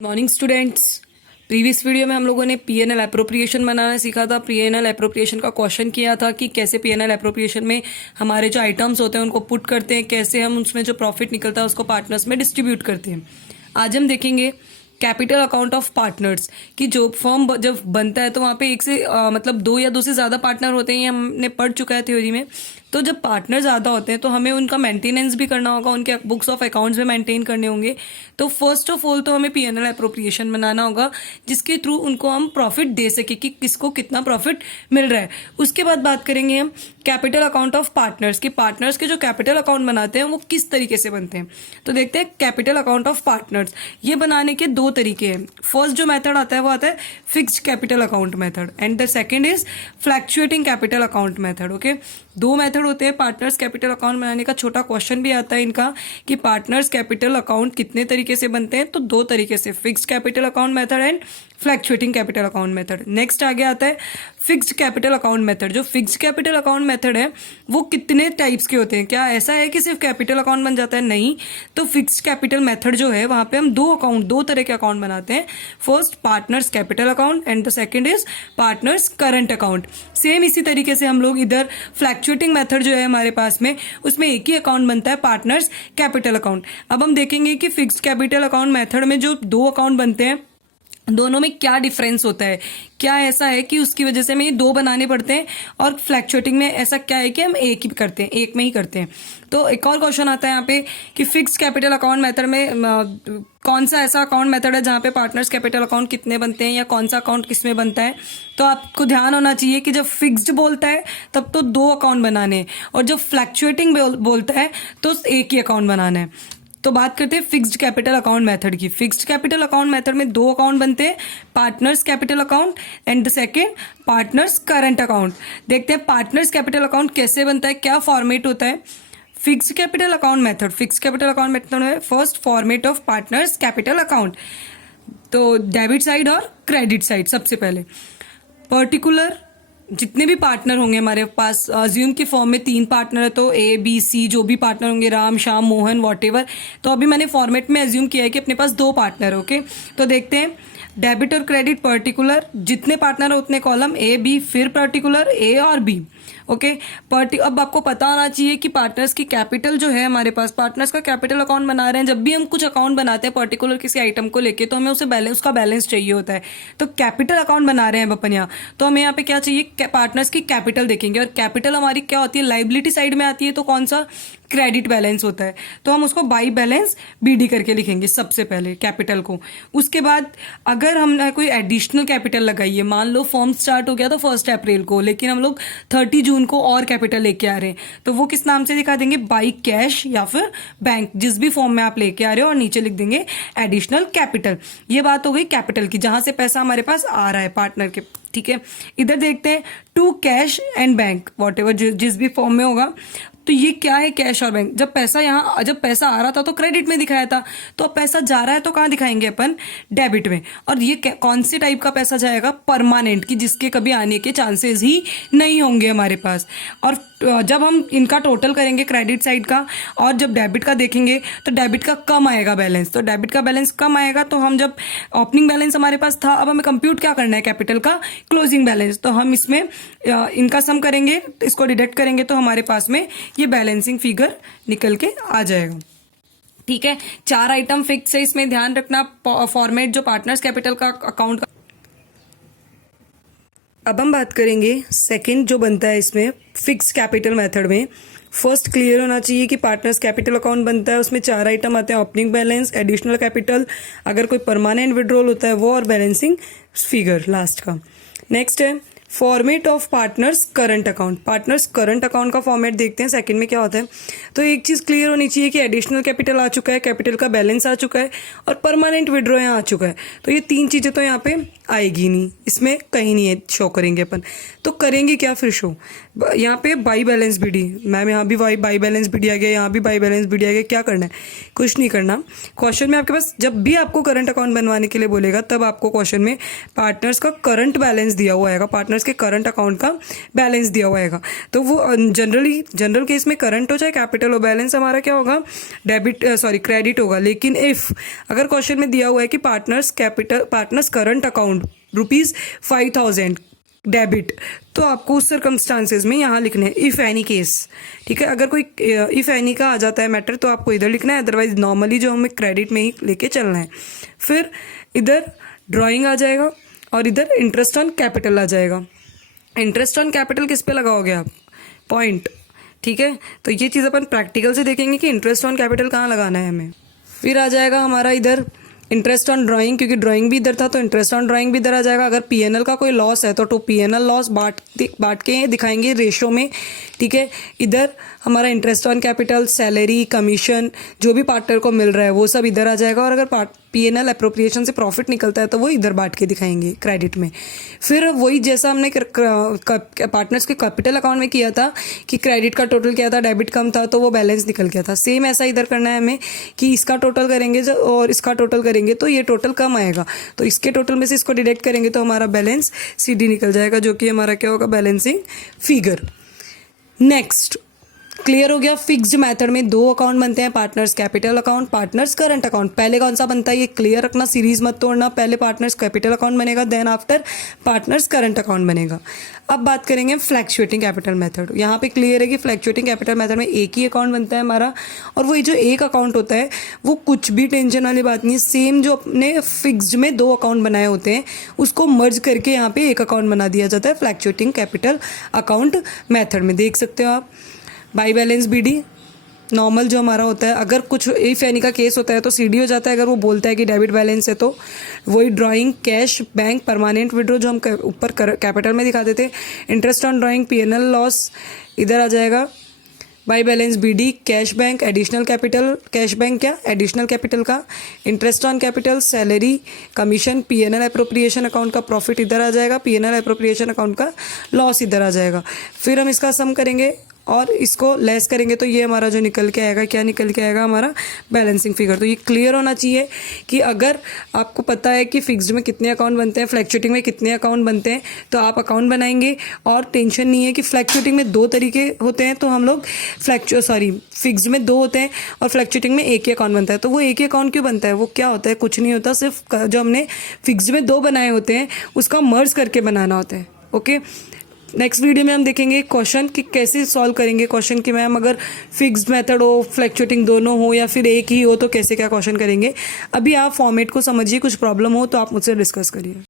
Morning students. Previous video में हम लोगों ने पीएनएल एप्रोप्रिएशन बनाना सीखा था। पीएनएल एप्रोप्रिएशन का क्वेश्चन किया था कि कैसे पीएनएल एप्रोप्रिएशन में हमारे जो आइटम्स होते हैं उनको पुट करते हैं, कैसे हम उसमें जो प्रॉफिट निकलता है उसको पार्टनर्स में डिस्ट्रीब्यूट करते हैं। आज हम देखेंगे कैपिटल अकाउंट ऑफ पार्टनर्स कि जो फर्म जब बनता है तो वहाँ पे एक से मतलब दो या दो से ज़्यादा पार्टनर होते हैं, ये हमने पढ़ चुका है थ्योरी में। तो जब पार्टनर ज़्यादा होते हैं तो हमें उनका मेंटेनेंस भी करना होगा, उनके बुक्स ऑफ अकाउंट्स भी मेंटेन करने होंगे। तो फर्स्ट ऑफ ऑल तो हमें पीएनएल एप्रोप्रिएशन बनाना होगा जिसके थ्रू उनको हम प्रॉफिट दे सके कि किसको कितना प्रॉफिट मिल रहा है। उसके बाद बात करेंगे हम कैपिटल अकाउंट ऑफ पार्टनर्स कि पार्टनर्स के जो कैपिटल अकाउंट बनाते हैं वो किस तरीके से बनते हैं। तो देखते हैं कैपिटल अकाउंट ऑफ पार्टनर्स, ये बनाने के दो तरीके हैं। फर्स्ट जो मेथड आता है वो आता है fixed capital account method and the second is fluctuating capital account method. Okay, दो मेथड होते हैं पार्टनर्स कैपिटल अकाउंट बनाने का। छोटा क्वेश्चन भी आता है इनका कि पार्टनर्स कैपिटल अकाउंट कितने तरीके से बनते हैं। तो दो तरीके से, fixed capital account method and fluctuating capital account method. Next आगे आता है फिक्स्ड कैपिटल अकाउंट मेथड। जो फिक्स्ड कैपिटल अकाउंट मेथड है वो कितने टाइप्स के होते हैं? क्या ऐसा है कि सिर्फ कैपिटल अकाउंट बन जाता है? नहीं। तो फिक्स्ड कैपिटल मेथड जो है वहां पे हम दो तरह के अकाउंट बनाते हैं। First partners capital account and the second is partners current account. Same इसी तरीके से हम लोग इधर फ्लैक्चुएटिंग मेथड जो है हमारे पास में, उसमें एक ही अकाउंट बनता है पार्टनर्स कैपिटल अकाउंट। अब हम देखेंगे कि फिक्स्ड कैपिटल अकाउंट मेथड में जो दो अकाउंट बनते हैं दोनों में क्या डिफरेंस होता है। क्या ऐसा है कि उसकी वजह से हमें ये दो बनाने पड़ते हैं और फ्लैक्चुएटिंग में ऐसा क्या है कि हम एक ही करते हैं, एक में ही करते हैं। तो एक और क्वेश्चन आता है यहाँ पे कि फिक्स्ड कैपिटल अकाउंट मेथड में कौन सा ऐसा अकाउंट मेथड है जहाँ पे पार्टनर्स कैपिटल अकाउंट कितने बनते हैं या कौन सा अकाउंट किस में बनता है। तो आपको ध्यान होना चाहिए कि जब फिक्स्ड बोलता है तब तो दो अकाउंट बनाने हैं और जब फ्लैक्चुएटिंग बोलता है तो एक ही अकाउंट बनाना है। तो बात करते हैं फिक्स्ड कैपिटल अकाउंट मेथड की। फिक्स्ड कैपिटल अकाउंट मेथड में दो अकाउंट बनते हैं, partners capital account and the second partners current account. देखते हैं पार्टनर्स कैपिटल अकाउंट कैसे बनता है, क्या फॉर्मेट होता है। Fixed capital account method, fixed capital account method में first format of partners capital account. तो डेबिट साइड और क्रेडिट साइड। सबसे पहले पर्टिकुलर जितने भी पार्टनर होंगे हमारे पास, अज्यूम की फॉर्म में 3 पार्टनर है तो ए बी सी जो भी पार्टनर होंगे, राम श्याम मोहन वॉटेवर। तो अभी मैंने फॉर्मेट में अज्यूम किया है कि अपने पास 2 पार्टनर है। ओके, तो देखते हैं डेबिट और क्रेडिट पर्टिकुलर, जितने पार्टनर है उतने कॉलम ए बी, फिर पर्टिकुलर ए और बी। ओके, अब आपको पता होना चाहिए कि पार्टनर्स की कैपिटल जो है हमारे पास, पार्टनर्स का कैपिटल अकाउंट बना रहे हैं। जब भी हम कुछ अकाउंट बनाते हैं पर्टिकुलर किसी आइटम को लेके तो हमें उसका बैलेंस चाहिए होता है। तो कैपिटल अकाउंट बना रहे हैं अपन यहाँ, तो हमें यहाँ पे क्या चाहिए, पार्टनर्स की कैपिटल देखेंगे। और कैपिटल हमारी क्या होती है, लाइबिलिटी साइड में आती है। तो कौन सा, क्रेडिट बैलेंस होता है। तो हम उसको बाई बैलेंस बीडी करके लिखेंगे सबसे पहले कैपिटल को। उसके बाद अगर हमने कोई एडिशनल कैपिटल लगाई है, मान लो फॉर्म स्टार्ट हो गया तो 1 अप्रैल को, लेकिन हम लोग 30 जून को और कैपिटल लेके आ रहे हैं, तो वो किस नाम से दिखा देंगे, बाई कैश या फिर बैंक, जिस भी फॉर्म में आप लेके आ रहे हो, और नीचे लिख देंगे एडिशनल कैपिटल। ये बात हो गई कैपिटल की, जहां से पैसा हमारे पास आ रहा है पार्टनर के। ठीक है, इधर देखते हैं to cash and bank, whatever जिस भी फॉर्म में होगा। तो ये क्या है, कैश और बैंक। जब पैसा आ रहा था तो क्रेडिट में दिखाया था, तो अब पैसा जा रहा है तो कहाँ दिखाएंगे अपन, डेबिट में। और ये कौन से टाइप का पैसा जाएगा, परमानेंट, की जिसके कभी आने के चांसेस ही नहीं होंगे हमारे पास। और जब हम इनका टोटल करेंगे क्रेडिट साइड का और जब डेबिट का देखेंगे तो डेबिट का कम आएगा बैलेंस। तो डेबिट का बैलेंस कम आएगा, तो हम जब ओपनिंग बैलेंस हमारे पास था, अब हमें कंप्यूट क्या करना है, कैपिटल का क्लोजिंग बैलेंस। तो हम इसमें इनका सम करेंगे, इसको डिडक्ट करेंगे तो हमारे पास में ये बैलेंसिंग फिगर निकल के आ जाएगा। ठीक है, 4 आइटम फिक्स है, इसमें ध्यान रखना। फॉर्मेट जो पार्टनर्स कैपिटल का अकाउंट का। अब हम बात करेंगे सेकंड जो बनता है इसमें फिक्स कैपिटल मेथड में। फर्स्ट क्लियर होना चाहिए कि पार्टनर्स कैपिटल अकाउंट बनता है, उसमें 4 आइटम आते हैं, ओपनिंग बैलेंस, एडिशनल कैपिटल, अगर कोई परमानेंट विड्रॉल होता है वो, और बैलेंसिंग फिगर लास्ट का। नेक्स्ट है format of partners current account. Partners current account का फॉर्मेट देखते हैं सेकंड में क्या होता है। तो एक चीज़ क्लियर होनी चाहिए कि एडिशनल कैपिटल आ चुका है, कैपिटल का बैलेंस आ चुका है और परमानेंट विड्रॉ यहाँ आ चुका है। तो ये 3 चीज़ें तो यहाँ पे आएगी नहीं, इसमें कहीं नहीं है शो करेंगे अपन। तो करेंगे क्या फिर शो, यहाँ पे बाई बैलेंस बीडी, मैम यहाँ भी बाई बैलेंस बीडी आ गया, यहाँ भी बाई बैलेंस बीडी आ गया, क्या करना है, कुछ नहीं करना। क्वेश्चन में आपके पास जब भी आपको करंट अकाउंट बनवाने के लिए बोलेगा तब आपको क्वेश्चन में पार्टनर्स का करंट बैलेंस दिया हुआ आएगा, पार्टनर्स के करंट अकाउंट का बैलेंस दिया हुआ आएगा। तो वो जनरल केस में करंट हो चाहे कैपिटल हो, बैलेंस हमारा क्या होगा, क्रेडिट होगा। लेकिन इफ अगर क्वेश्चन में दिया हुआ है कि पार्टनर्स करंट अकाउंट ₹5000 डेबिट, तो आपको उस सर्कमस्टांसेस में यहाँ लिखना है इफ़ एनी केस, ठीक है। अगर कोई इफ़ एनी का आ जाता है मैटर तो आपको इधर लिखना है, अदरवाइज नॉर्मली जो हमें क्रेडिट में ही लेके चलना है। फिर इधर ड्राइंग आ जाएगा और इधर इंटरेस्ट ऑन कैपिटल आ जाएगा। इंटरेस्ट ऑन कैपिटल किस पे लगाओगे आप, पॉइंट, ठीक है। तो ये चीज़ अपन प्रैक्टिकल से देखेंगे कि इंटरेस्ट ऑन कैपिटल कहाँ लगाना है हमें। फिर आ जाएगा हमारा इधर इंटरेस्ट ऑन ड्राइंग, क्योंकि ड्राइंग भी इधर था तो इंटरेस्ट ऑन ड्राइंग भी इधर आ जाएगा। अगर पीएनएल का कोई लॉस है तो पीएनएल लॉस बांट के दिखाएंगे रेशो में, ठीक है। इधर हमारा interest on capital, salary, commission जो भी पार्टनर को मिल रहा है वो सब इधर आ जाएगा। और अगर पीएनएल अप्रोप्रिएशन से प्रॉफिट निकलता है तो वो इधर बांट के दिखाएंगे क्रेडिट में। फिर वही जैसा हमने पार्टनर्स के कैपिटल अकाउंट में किया था कि क्रेडिट का टोटल क्या था, डेबिट कम था तो वो बैलेंस निकल गया था, सेम ऐसा इधर करना है हमें कि इसका टोटल करेंगे और इसका टोटल करेंगे तो ये टोटल कम आएगा, तो इसके टोटल में से इसको डिडक्ट करेंगे तो हमारा बैलेंस सीडी निकल जाएगा, जो कि हमारा क्या होगा, बैलेंसिंग फिगर। नेक्स्ट, क्लियर हो गया। फिक्स्ड मेथड में दो अकाउंट बनते हैं, partners capital account, partners current account. पहले कौन सा बनता है ये क्लियर रखना, सीरीज मत तोड़ना। पहले पार्टनर्स कैपिटल अकाउंट बनेगा, then after partners current account बनेगा। अब बात करेंगे फ्लैक्चुएटिंग कैपिटल मेथड। यहाँ पे क्लियर है कि फ्लैक्चुएटिंग कैपिटल मेथड में एक ही अकाउंट बनता है हमारा, और वो जो एक अकाउंट होता है वो कुछ भी टेंशन वाली बात नहीं है, सेम जो अपने फिक्स्ड में दो अकाउंट बनाए होते हैं उसको मर्ज करके यहाँ पे एक अकाउंट बना दिया जाता है फ्लैक्चुएटिंग कैपिटल अकाउंट मेथड में। देख सकते हो आप, बाई बैलेंस बीडी नॉर्मल जो हमारा होता है, अगर कुछ इफ एनी का केस होता है तो सीडी हो जाता है। अगर वो बोलता है कि डेबिट बैलेंस है तो वही drawing, cash, bank, permanent withdraw जो हम ऊपर कैपिटल में दिखा देते हैं। Interest on drawing, PNL loss इधर आ जाएगा। By balance BD, cash bank, additional capital, cash bank क्या, एडिशनल कैपिटल का। Interest on capital, salary, commission, PNL appropriation account का प्रॉफिट इधर आ जाएगा, पीएनएल एप्रोप्रिएशन अकाउंट का लॉस इधर आ जाएगा। फिर हम इसका सम करेंगे और इसको लेस करेंगे तो ये हमारा जो निकल के आएगा, क्या निकल के आएगा, हमारा बैलेंसिंग फिगर। तो ये क्लियर होना चाहिए कि अगर आपको पता है कि फिक्स्ड में कितने अकाउंट बनते हैं, फ्लैक्चुएटिंग में कितने अकाउंट बनते हैं, तो आप अकाउंट बनाएंगे। और टेंशन नहीं है कि फ्लैक्चुएटिंग में दो तरीके होते हैं, तो हम लोग फिक्स्ड में दो होते हैं और फ्लैक्चुएटिंग में एक ही अकाउंट बनता है। तो वो एक ही अकाउंट क्यों बनता है, वो क्या होता है, कुछ नहीं होता, सिर्फ जो हमने फिक्स्ड में दो बनाए होते हैं उसका मर्ज करके बनाना होता है। ओके, नेक्स्ट वीडियो में हम देखेंगे क्वेश्चन कि कैसे सॉल्व करेंगे क्वेश्चन कि मैम अगर फिक्स्ड मेथड हो, फ्लैक्चुएटिंग दोनों हो या फिर एक ही हो तो कैसे क्या क्वेश्चन करेंगे। अभी आप फॉर्मेट को समझिए, कुछ प्रॉब्लम हो तो आप मुझसे डिस्कस करिए।